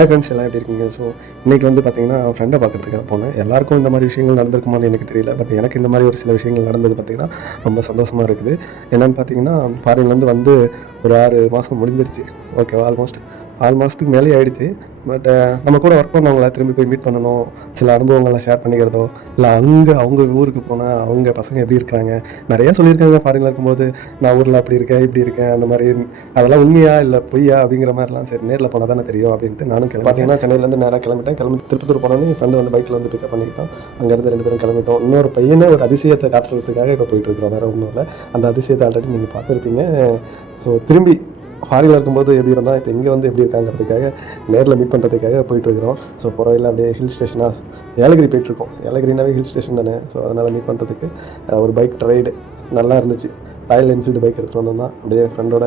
Hi friends எல்லாம் எப்படி இருக்கீங்க? ஸோ இன்றைக்கி வந்து பார்த்தீங்கன்னா ஃப்ரெண்டை பார்க்குறதுக்காக போனேன். எல்லாருக்கும் இந்த மாதிரி விஷயங்கள் நடந்திருக்குமான்னு எனக்கு தெரியல. பட் எனக்கு இந்த மாதிரி ஒரு சில விஷயங்கள் நடந்தது பார்த்தீங்கன்னா ரொம்ப சந்தோஷமாக இருக்குது. என்னென்னு பார்த்தீங்கன்னா ஃபாரின்லேருந்து வந்து ஒரு ஆறு மாதம் முடிஞ்சிருச்சு. ஓகேவா ஆல்மோஸ்ட் ஆறு மாதத்துக்கு மேலே ஆகிடுச்சு பட் uh, நம்ம கூட ஒர்க் பண்ணவங்கள திரும்பி போய் மீட் பண்ணணும். சில அனுபவங்களை ஷேர் பண்ணிக்கிறதோ இல்லை அங்கே அவங்க ஊருக்கு போனால் அவங்க பசங்க எப்படி இருக்காங்க? நிறையா சொல்லியிருக்காங்க ஃபாரினில் இருக்கும்போது. நான் ஊரில் அப்படி இருக்கேன் இப்படி இருக்கேன் அந்த மாதிரி. அதெல்லாம் உண்மையா இல்லை பொய்யா அப்படிங்கிற மாதிரிலாம் சரி நேரில் போனால் தானே தெரியும் அப்படின்ட்டு நானும் கிளம்பி பார்த்தீங்கன்னா சென்னையிலேருந்து நேராக கிளம்பிட்டேன். கிளம்பி திருப்பத்தூர் போனோன்னே ஃப்ரெண்டு வந்து பைக்கில் வந்து பிக்கப் பண்ணிக்கிட்டோம் அங்கேருந்து ரெண்டு பேரும் கிளம்பிட்டோம். இன்னொரு பையனை ஒரு அதிசயத்தை காட்டுறதுக்காக இப்போ போயிட்டு இருக்கிறோம். வேறு ஒன்றும் இல்லை. அந்த அதிசயத்தை ஆல்ரெடி நீங்கள் பார்த்துருப்பீங்க. ஸோ திரும்பி ஃபாரினில் இருக்கும்போது எப்படி இருந்தால் இப்போ இங்கே வந்து எப்படி இருக்காங்கிறதுக்காக நேரில் மீட் பண்ணுறதுக்காக போயிட்டுருக்கிறோம் ஸோ புறவையில் அப்படியே ஹில் ஸ்டேஷனாக ஏலகிரி போயிட்டுருக்கோம். ஏலகிரினாவே ஹில் ஸ்டேஷன் தானே. ஸோ அதனால் மீட் பண்ணுறதுக்கு ஒரு பைக் ரைடு நல்லா இருந்துச்சு. ராயல் என்ஃபீல்டு பைக் எடுத்துகிட்டு வந்தோம் தான் அப்படியே ஃப்ரெண்டோட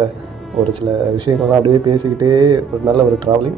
ஒரு சில விஷயங்கள்லாம் அப்படியே பேசிக்கிட்டே ஒரு நல்ல ஒரு ட்ராவலிங்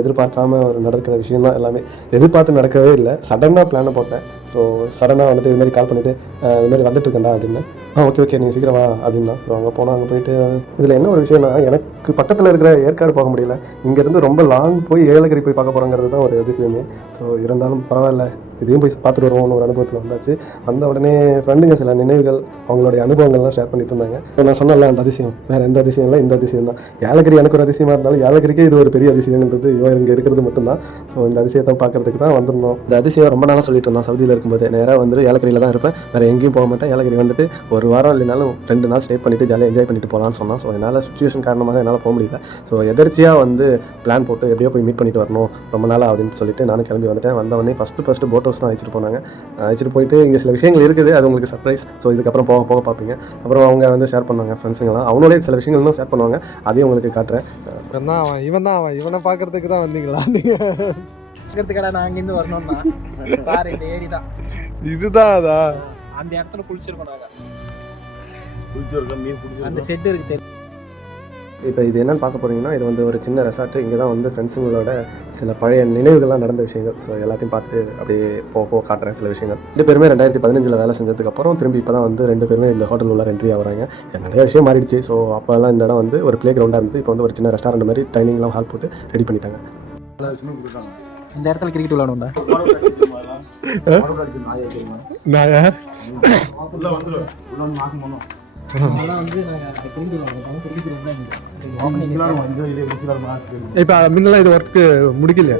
எதிர்பார்க்காம ஒரு நடக்கிற விஷயம் தான் எல்லாமே. எதிர்பார்த்து நடக்கவே இல்லை. சடனாக பிளானை போட்டேன். ஸோ சடனாக வந்துட்டு இது மாதிரி கால் பண்ணிவிட்டு இது மாதிரி வந்துட்டுருக்கேன்டா அப்படின்னு. ஆ ஓகே ஓகே நீங்கள் சீக்கிரம் வா அப்படின்னா. ஸோ அங்கே போனால் அங்கே போயிட்டு இதில் என்ன ஒரு விஷயம்னா எனக்கு பக்கத்தில் இருக்கிற ஏற்காடு போக முடியல. இங்கேருந்து ரொம்ப லாங் போய் ஏலகிரி போய் பார்க்க போகிறோங்கிறது தான் ஒரு அதிசயமே. ஸோ இருந்தாலும் பரவாயில்ல. இதையும் போய் பார்த்துட்டு வருவோம்னு ஒரு அனுபவத்தில் வந்தாச்சு. வந்த உடனே ஃப்ரெண்டுங்க சில நினைவுகள் அவங்களுடைய அனுபவங்கள்லாம் ஷேர் பண்ணிட்டு இருந்தாங்க. நான் சொன்னல அந்த அதிசயம். வேறு எந்த அதிசயம் இல்லை இந்த அதிசயம் தான். ஏலகிரி எனக்கு ஒரு அதிசயமாக இருந்தாலும் ஏலகிரிக்கே இது ஒரு பெரிய அதிசயங்கிறது இவன் இங்கே இருக்கிறது மட்டும்தான். ஸோ இந்த அதிசயத்தை பார்க்கறதுக்கு தான் வந்திருந்தோம். இந்த அதிசயம் ரொம்ப நாளாக சொல்லிட்டு இருந்தோம் சவுதியில் இருக்கும்போது. நேராக வந்துட்டு ஏலகிரியில் தான் இருப்பேன். வேறு எங்கேயும் போக மாட்டேன். ஏலகிரி வந்துட்டு ஒரு வாரம் இல்லைனாலும் ரெண்டு நாள் ஸ்டே பண்ணிட்டு ஜாலியாக என்ஜாய் பண்ணிட்டு போகலான்னு சொன்னான். ஸோ என்னால் சுச்சுவேஷன் காரணமாக என்னால் போக முடியல. ஸோ எதர்ச்சியாக வந்து பிளான் போட்டு எப்படியோ போய் மீட் பண்ணிட்டு வரணும். ரொம்ப நாள் ஆகுதுன்னு சொல்லிட்டு நானும் கிளம்பி வந்துட்டேன். வந்தவொடனே ஃபஸ்ட்டு ஃபஸ்ட்டு போட்டோ தான் அழைச்சிட்டு போனாங்க. அழைச்சிட்டு போயிட்டு இங்கே சில விஷயங்கள் இருக்குது அது உங்களுக்கு சர்ப்ரைஸ் ஸோ இதுக்கப்புறம் போக போக பார்ப்பீங்க. அப்புறம் அவங்க வந்து ஷேர் பண்ணாங்க ஃப்ரெண்ட்ஸுங்களாம் அவங்களே சில விஷயங்கள் இன்னும் ஷேர் பண்ணுவாங்க. அதையும் உங்களுக்கு காட்டுறேன். இவன் தான் அவன் இவன் தான் அவன். இவனை பார்க்கறதுக்கு தான் வந்தீங்களா நீங்க? பார்க்கறதுக்கடா நான் அங்கேருந்து வரணும்னா. பாரு இந்த ஏரி தான். இதுதான் அதா? அந்த இடத்துல குளிச்சிருக்கோம் நாங்க அந்த செட் இருக்கு தெரியும்? இப்போ இது என்னன்னு பார்க்க போறீங்கன்னா இது வந்து ஒரு சின்ன ரெசார்ட்டு இங்கே தான் வந்து ஃப்ரெண்ட்ஸுங்களோட சில பழைய நினைவுகள்லாம் நடந்த விஷயங்கள். ஸோ எல்லாத்தையும் பார்த்துட்டு அப்படியே போக போக காட்டுறேன் சில விஷயங்கள். ரெண்டு பேருமே ரெண்டாயிரத்தி பதினஞ்சில் வேலை செஞ்சதுக்கப்புறம் திரும்பி இப்போ தான் வந்து ரெண்டு பேருமே இந்த ஹோட்டல் உள்ள என்ட்ரி ஆகுறாங்க. நிறைய விஷயம் மாறிடுச்சு. ஸோ அப்போல்லாம் இந்த இடம் வந்து ஒரு ப்ளே கிரவுண்டாக இருந்து இப்போ வந்து ஒரு சின்ன ரெஸ்டாரண்ட் மாதிரி டைனிங்லாம் ஹால் போட்டு ரெடி பண்ணிட்டாங்க. இந்த இடத்துல கிரிக்கெட் விளையாடும்டா நான் யார்? இப்போ முன்னெல்லாம் இது ஒர்க்கு முடிக்கலையா?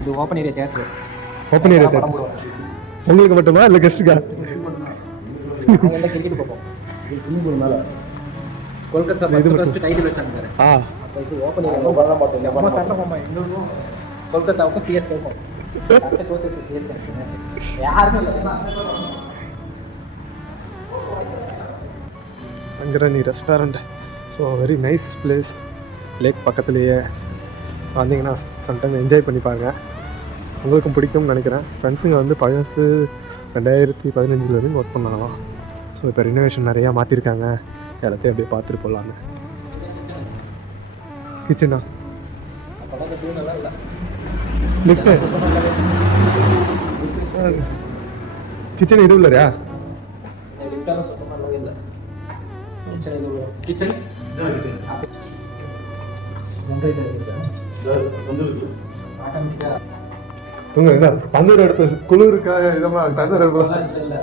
இது open area theatre open area போடுவோம் உங்களுக்கு மட்டுமா? இல்லை கெஸ்ட்டுக்கா நாங்கள் எல்லாம் கிரிக்கெட் பார்ப்போம் கொல்கத்தா ஃபர்ஸ்ட் ஃபர்ஸ்ட் டைட்டில் வச்சாங்க பாரு. ஆ அப்போ இது ஓப்பன் ஏரியா செம்ம சண்டை போமா எங்களுக்கும் கொல்கத்தாவுக்கும் சிஎஸ்கேக்கும் சிஎஸ்கே யாருமே இல்லை restaurant so very nice place lake பக்கத்துலேயே. வந்தீங்கன்னா சம்டைம் என்ஜாய் பண்ணிப்பாங்க உங்களுக்கும் பிடிக்கும்னு நினைக்கிறேன். ஃப்ரெண்ட்ஸுங்க வந்து பழசு ரெண்டாயிரத்தி பதினஞ்சுலேருந்து ஒர்க் பண்ணாங்களாம். ஸோ இப்போ ரினோவேஷன் நிறையா மாற்றிருக்காங்க எல்லாத்தையும் அப்படியே பார்த்துட்டு போகலான்னு கிச்சனா கிச்சன் இது இல்லையா ஆட்டோமேட்டிக்காக தூங்க என்ன? தந்தூர் அடுப்பு குளிருக்காக இதெல்லாம் தந்தூர் அடுப்பு. இல்லை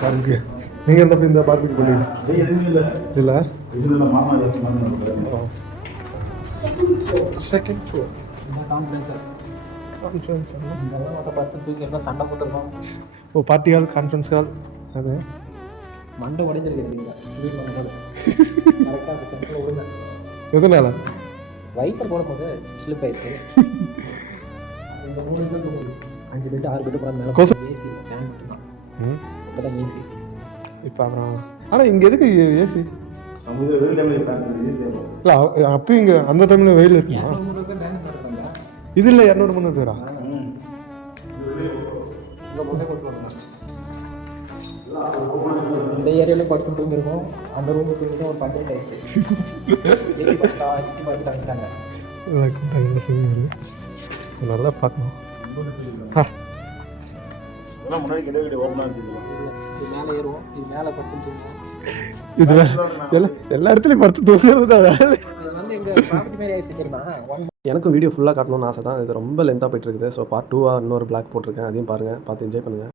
பார்பிக்கு நீங்கள் எந்த இந்த பார்பிக்கு பண்ணுவீங்க இல்லை. செகண்ட் ஃப்ளோர் கான்ஃபிடன்ஸ் கான்ஃபரன்ஸ் இந்த மொத்த பத்து தூக்கி எல்லாம் சண்டை போட்டுருக்கோம் ஓ பார்ட்டி ஹால் கான்ஃபரன்ஸ் ஹால் அது? மண்டை உடைஞ்சிருக்கு நீங்கள் வீட்டில் வந்தது கரெக்டாக எதனால? வைப்பர் போடும்போது ஸ்லிப் ஆயிடுச்சு. அஞ்சு பெட்டு ஆறு பெட்டு போகிற மேலே கொசு. ஏசி ஃபேன் இப்போ தான் ஏசி இப்போ அப்புறம் ஆனால் இங்கே எதுக்கு ஏசி இல்லை அப்பயும் இங்கே அந்த டைமில் வெயில் இருக்குமா? இது இல்லை இரநூறு முந்நூறு பேரா? இந்த ஏரியாலையும் படுத்து தூங்கிருக்கோம் அந்த ரூம் தூங்கிட்டு ஒரு பஞ்சாயத்து ஆயிடுச்சு. நல்லா கூட்டாங்க சிவங்க நல்லா பார்க்கணும். ஆ. இது மேலே ஏறுவோம். இது மேலே படுத்து தூங்குவோம். இது எல்லா எல்லா இடத்துலையும் படுத்து தூங்குறது தான் எனக்கும் வீடியோ ஃபுல்லாக காட்டணும்னு ஆசை தான். இது ரொம்ப லென்த்தாக போயிட்டு இருக்குது. ஸோ பார்ட் டூவாக இன்னொரு பிளாக் போட்டிருக்கேன். அதையும் பாருங்கள் பார்த்து என்ஜாய் பண்ணுங்கள்